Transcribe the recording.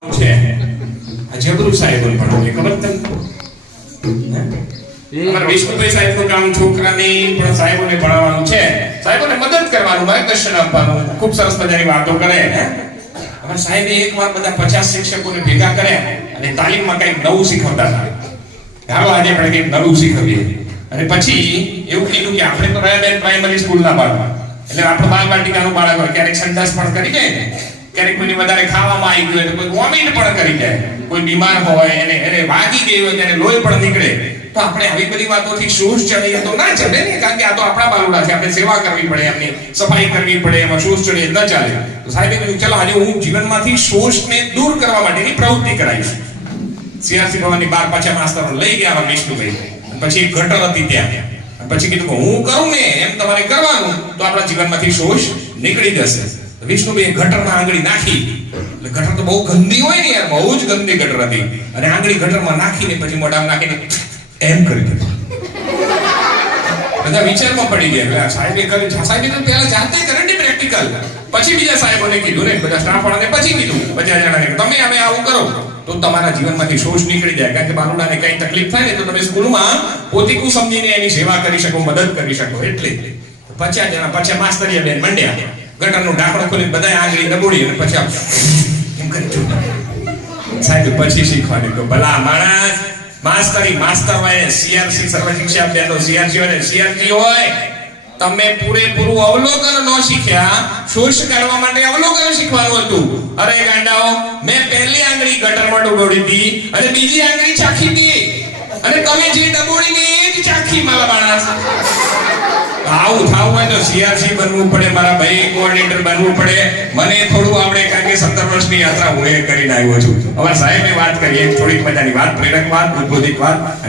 છે જબરુ સાહેબ પણ ખબર તમને અમારા વિષ્ણુભાઈ સાહેબનું કામ છોકરાની પણ સાહેબોને ભણાવવાનું છે, સાહેબોને મદદ કરવાનું, માર્ગદર્શન આપવાનું, ખૂબ સરસ મજાની વાતો કરે. અમારા સાહેબે એકવાર બધા 50 શિક્ષકોને ભેગા કર્યા અને તાલીમમાં કંઈક નવું શીખવતા હતા. ચાલો આજે આપણે કંઈક નવું શીખવીએ. અને પછી એવું કીધું કે આપણે તો રહ્યા બેન પ્રાઇમરી સ્કૂલના બાળક, એટલે આપણો બાલવાટિકાનું બાળક હોય, ક્યારેક સંડાસ પણ કરી જાય ને, ક્યારેક કોઈને વધારે ખાવામાં આવી ગયું હોય તો કોઈ વોમિટ પણ કરી જાય, કોઈ બીમાર હોય એને વાગી ગઈ હોય ત્યારે લોહી પણ નીકળે, તો આપણે આવી બધી વાતોથી શોષ ચડીએ તો ના ચાલે ને, કારણ કે આ તો આપણા બાલુડા છે, આપણે સેવા કરવી પડે, એમની સફાઈ કરવી પડે, એમાં શોષ ચડીએ ન ચાલે. તો સાહેબે કહ્યું ચલો આજે હું જીવનમાંથી શોષને દૂર કરવા માટેની પ્રવૃત્તિ કરાવીશ. સીઆરસી ભવનની બહાર પાછા માસ્તરો લઈ ગયા વિષ્ણુભાઈ, પછી એક ગટર હતી ત્યાં, પછી કીધું કે હું કરું ને એમ તમારે કરવાનું તો આપણા જીવનમાંથી શોષ નીકળી જશે. વિષ્ણુભાઈ ગટરમાં આંગળી નાખી, એટલે ગટર તો બહુ ગંદી હોય ને યાર, બહુ જ ગંદી ગટર હતી, અને આંગળી ગટરમાં નાખીને પછી મોઢામાં નાખીને એમ કરી દીધું. બધા વિચારમાં પડી ગયા, સાહેબે કર્યું, સાહેબે તો પહેલા જાતે કરે ને પ્રેક્ટિકલ, પછી બીજા સાહેબોને કીધું ને, બધા સ્ટાફ વાળાને પછી કીધું, 50 જણાને તમે હવે આવું કરો તો તમારા જીવનમાંથી શોષ નીકળી જાય, કારણ કે બાલુડાને કઈ તકલીફ થાય ને તો તમે સ્કૂલમાં પોતીકું સમજીને એની સેવા કરી શકો, મદદ કરી શકો. એટલે 50 જણા પછી માસ્તરીયા બેન મંડ્યા, ગટરનું ઢાંકણું ખોલીને બધા આંગળી દબોડી અને પછી એમ કરી જોતા. સાહેબ પછી શીખવાની તો ભલા માણસ માસ્તરી માસ્તર હોય, સીઆરસી સર્વ શિક્ષા અભિયાનનો સીઆરસી હોય ને સીઆરસી હોય, તમે પૂરેપૂરું અવલોકન ન શીખ્યા, શોષ કાઢવા માટે અવલોકન શીખવાનું હતું. અરે ગાંડાઓ, મેં પહેલી આંગળી ગટરમાં ડબોડી હતી અને બીજી આંગળી ચાખી હતી, અને તમે જે ડબોડીને એ જ ચાખી મારા માણસ. આવું થાવું હોય તો સીઆરસી બનવું પડે, મારા ભાઈ કોઓર્ડિનેટર બનવું પડે. મને થોડું આવડે, કારણ કે 17 વર્ષની યાત્રા હું એ કરીને આવ્યો છું. અમારા સાહેબે વાત કરી, એક થોડીક મજાની વાત, પ્રેરક વાત, ઉદ્બોધિક વાત.